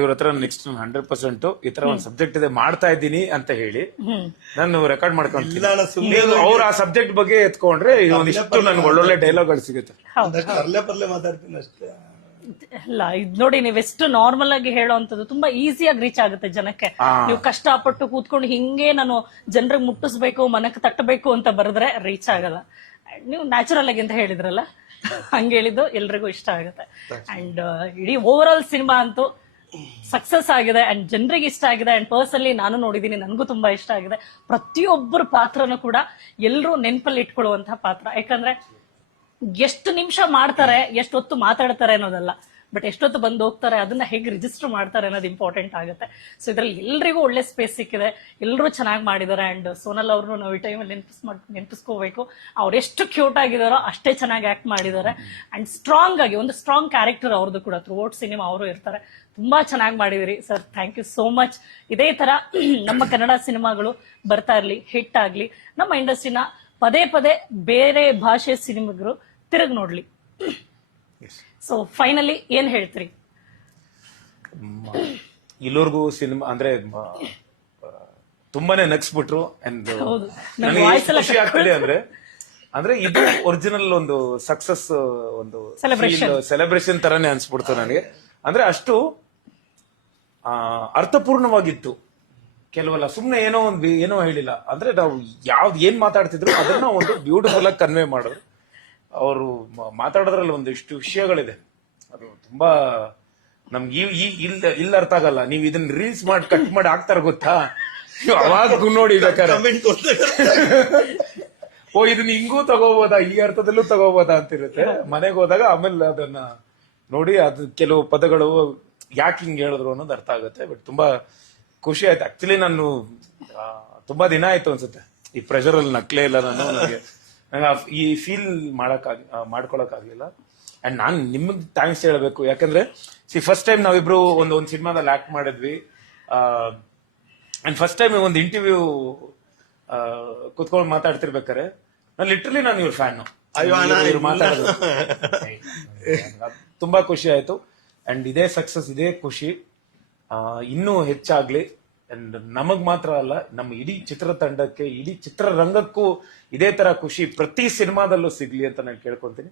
ಇವ್ರ ಹತ್ರ next hundred percent ಈ ತರ ಒಂದು ಸಬ್ಜೆಕ್ಟ್ ಇದೆ ಮಾಡ್ತಾ ಇದ್ದೀನಿ ಅಂತ ಹೇಳಿ ನಾನು ರೆಕಾರ್ಡ್ ಮಾಡ್ಕೊಂತೀನಿ. ಇಲ್ಲ, ನಾನು ಸುಮ್ನೆ ನೀವು ಅವ್ರ ಆ ಸಬ್ಜೆಕ್ಟ್ ಬಗ್ಗೆ ಎತ್ಕೊಂಡ್ರೆ ಒಂದಿಷ್ಟು ನನ್ಗೆ ಒಳ್ಳೊಳ್ಳೆ ಡೈಲಾಗ್ಗಳು ಸಿಗುತ್ತೆ. ಒಂದಷ್ಟು ಪರ್ಲೆ ಪರ್ಲೆ ಮಾತಾಡ್ತೀನಿ ಅಷ್ಟೇ. ಅಲ್ಲ ಇದ್ ನೋಡಿ ನೀವೆಷ್ಟು ಎಷ್ಟು ನಾರ್ಮಲ್ ಆಗಿ ಹೇಳೋವಂಥದ್ದು ತುಂಬಾ ಈಸಿಯಾಗಿ ರೀಚ್ ಆಗುತ್ತೆ ಜನಕ್ಕೆ. ನೀವು ಕಷ್ಟಪಟ್ಟು ಕೂತ್ಕೊಂಡು ಹಿಂಗೆ ನಾನು ಜನರಿಗೆ ಮುಟ್ಟಿಸ್ಬೇಕು ಮನಕ್ಕೆ ತಟ್ಟಬೇಕು ಅಂತ ಬರೆದ್ರೆ ರೀಚ್ ಆಗಲ್ಲ. ನೀವು ನ್ಯಾಚುರಲ್ ಆಗಿ ಅಂತ ಹೇಳಿದ್ರಲ್ಲ? ಹಂಗೇಳಿದ್ದು ಹೇಳಿದ್ದು ಎಲ್ರಿಗೂ ಇಷ್ಟ ಆಗುತ್ತೆ. ಅಂಡ್ ಇಡೀ ಓವರ್ ಆಲ್ ಸಿನಿಮಾ ಅಂತೂ ಸಕ್ಸಸ್ ಆಗಿದೆ ಅಂಡ್ ಜನರಿಗೆ ಇಷ್ಟ ಆಗಿದೆ ಅಂಡ್ ಪರ್ಸನಲಿ ನಾನು ನೋಡಿದೀನಿ, ನನಗೂ ತುಂಬಾ ಇಷ್ಟ ಆಗಿದೆ. ಪ್ರತಿಯೊಬ್ಬರ ಪಾತ್ರನೂ ಕೂಡ ಎಲ್ಲರೂ ನೆನಪಲ್ಲಿ ಇಟ್ಕೊಳ್ಳುವಂತಹ ಪಾತ್ರ. ಯಾಕಂದ್ರೆ ಎಷ್ಟು ನಿಮಿಷ ಮಾಡ್ತಾರೆ ಎಷ್ಟು ಹೊತ್ತು ಮಾತಾಡ್ತಾರೆ ಅನ್ನೋದಲ್ಲ. ಬಟ್ ಎಷ್ಟೊತ್ತು ಬಂದು ಹೋಗ್ತಾರೆ, ಅದನ್ನ ಹೇಗೆ ರಿಜಿಸ್ಟರ್ ಮಾಡ್ತಾರೆ ಅನ್ನೋದು ಇಂಪಾರ್ಟೆಂಟ್ ಆಗುತ್ತೆ. ಸೊ ಇದ್ರಲ್ಲಿ ಎಲ್ರಿಗೂ ಒಳ್ಳೆ ಸ್ಪೇಸ್ ಸಿಕ್ಕಿದೆ. ಎಲ್ಲರೂ ಚೆನ್ನಾಗಿ ಮಾಡಿದ್ದಾರೆ ಅಂಡ್ ಸೋನಲ್ ಅವ್ರನ್ನು ನಾವು ಈ ಟೈಮಲ್ಲಿ ನೆನಪಿಸ್ ಮಾಡ್ ನೆನಪಿಸ್ಕೋಬೇಕು. ಅವ್ರು ಎಷ್ಟು ಕ್ಯೂಟ್ ಆಗಿದಾರೋ ಅಷ್ಟೇ ಚೆನ್ನಾಗಿ ಆಕ್ಟ್ ಮಾಡಿದ್ದಾರೆ. ಅಂಡ್ ಸ್ಟ್ರಾಂಗ್ ಆಗಿ, ಒಂದು ಸ್ಟ್ರಾಂಗ್ ಕ್ಯಾರೆಕ್ಟರ್ ಅವ್ರದ್ದು ಕೂಡ ಥ್ರೂ ಔಟ್ ಸಿನಿಮಾ ಅವರು ಇರ್ತಾರೆ. ತುಂಬಾ ಚೆನ್ನಾಗಿ ಮಾಡಿದಿರಿ. Sir thank you so much ಇದೇ ತರ ನಮ್ಮ ಕನ್ನಡ ಸಿನಿಮಾಗಳು ಬರ್ತಾ ಇರಲಿ ಹಿಟ್ ಆಗ್ಲಿ, ನಮ್ಮ ಇಂಡಸ್ಟ್ರಿನ ಪದೇ ಪದೇ ಬೇರೆ ಭಾಷೆ ಸಿನಿಮಾಗಳು ತಿರುಗಿ ನೋಡ್ಲಿ. ಸೊ ಫೈನಲಿ ಏನ್ ಹೇಳ್ತೀರಿ? ಇಲ್ಲೋರ್ಗು ಸಿನಿಮಾ ಅಂದ್ರೆ ಮ, ಆ, ತುಂಬಾನೇ ನಗ್ಸ್ಬಿಟ್ರು ಅಂಡ್ ಹೌದು. ನನ್ ನನಗೆ voice ಎಲ್ಲ ಖುಷಿ ಆಗ್ತಿದೆ ಅಂದ್ರೆ ಅಂದ್ರೆ ಇದು ಒರಿಜಿನಲ್ ಒಂದು ಸಕ್ಸಸ್ ಒಂದು Celebration. ಸೆಲೆಬ್ರೇಷನ್ ತರಾನೇ ಅನ್ಸ್ಬಿಡ್ತು ನನಗೆ. ಅಂದ್ರೆ ಅಷ್ಟು ಆ, ಅರ್ಥಪೂರ್ಣವಾಗಿತ್ತು. ಕೆಲವೆಲ್ಲ ಸುಮ್ನೆ ಏನೋ ಒಂದು ಏನೋ ಹೇಳಿಲ್ಲ. ಅಂದ್ರೆ ನಾವು ಯಾವ್ದು ಏನ್ ಮಾತಾಡ್ತಿದ್ರು ಅದನ್ನ ಒಂದು ಬ್ಯೂಟಿಫುಲ್ ಆಗಿ ಕನ್ವೆ ಮಾಡಿದ್ರು ಅವರು ಮಾತಾಡೋದ್ರಲ್ಲಿ ಒಂದಿಷ್ಟು ವಿಷಯಗಳಿದೆ. ಅದು ತುಂಬಾ ನಮ್ಗೆ ಈ ಇಲ್ಲ ಇಲ್ಲ ಅರ್ಥ ಆಗಲ್ಲ. ನೀವು ಇದನ್ನ ರೀಲ್ಸ್ ಮಾಡಿ ಕಟ್ ಮಾಡಿ ಹಾಕ್ತಾರ ಗೊತ್ತಾ? ನೀವು ಅವಾಗ ನೋಡಿ ಓ ಇದನ್ನ ಹಿಂಗೂ ತಗೋಬೋದಾ? ಈ ಅರ್ಥದಲ್ಲೂ ತಗೋಬೋದಾ ಅಂತಿರುತ್ತೆ. ಮನೆಗೆ ಹೋದಾಗ ಆಮೇಲೆ ಅದನ್ನ ನೋಡಿ ಅದು ಕೆಲವು ಪದಗಳು ಯಾಕೆ ಹಿಂಗ್ ಹೇಳಿದ್ರು ಅನ್ನೋದು ಅರ್ಥ ಆಗುತ್ತೆ. ಬಟ್ ತುಂಬಾ ಖುಷಿ ಆಯ್ತು. ಆಕ್ಚುಲಿ ನಾನು ತುಂಬಾ ದಿನ ಆಯ್ತು ಅನ್ಸುತ್ತೆ. ಈ ಪ್ರೆಷರ್ ಅಲ್ಲಿ ನಕ್ಲೇ ಇಲ್ಲ ನಾನು ನನಗೆ. ನಂಗೆ ಈ ಫೀಲ್ ಮಾಡಕ್ ಮಾಡ್ಕೊಳಕ್ ಆಗ್ಲಿಲ್ಲ ಅಂಡ್ ನಾನ್ ನಿಮ್ಗೆ ಥ್ಯಾಂಕ್ಸ್ ಹೇಳ್ಬೇಕು. ಯಾಕಂದ್ರೆ ಸಿ ಫಸ್ಟ್ ಟೈಮ್ ನಾವಿಬ್ರು ಒಂದು ಒಂದು ಸಿನಿಮಾದಲ್ಲಿ ಆಕ್ಟ್ ಮಾಡಿದ್ವಿ. ಅಂಡ್ ಫಸ್ಟ್ ಟೈಮ್ ಒಂದು ಇಂಟರ್ವ್ಯೂ ಕುತ್ಕೊಂಡು ಮಾತಾಡ್ತಿರ್ಬೇಕಾರೆ ನಾನು ಲಿಟ್ರಲಿ ನಾನು ಇವ್ರ ಫ್ಯಾನ್ ಇವ್ರು. ಮಾತಾಡೋದು. ತುಂಬಾ ಖುಷಿ ಆಯ್ತು. ಅಂಡ್ ಇದೇ ಸಕ್ಸಸ್ ಇದೇ ಖುಷಿ. ಇನ್ನೂ ಹೆಚ್ಚಾಗ್ಲಿ. ಅಂಡ್ ನಮಗ್ ಮಾತ್ರ ಅಲ್ಲ, ನಮ್ಮ ಇಡೀ ಚಿತ್ರತಂಡಕ್ಕೆ, ಇಡೀ ಚಿತ್ರರಂಗಕ್ಕೂ ಇದೇ ತರ ಖುಷಿ ಪ್ರತಿ ಸಿನಿಮಾದಲ್ಲೂ ಸಿಗ್ಲಿ ಅಂತ ನಾನು ಕೇಳ್ಕೊಂತೀನಿ.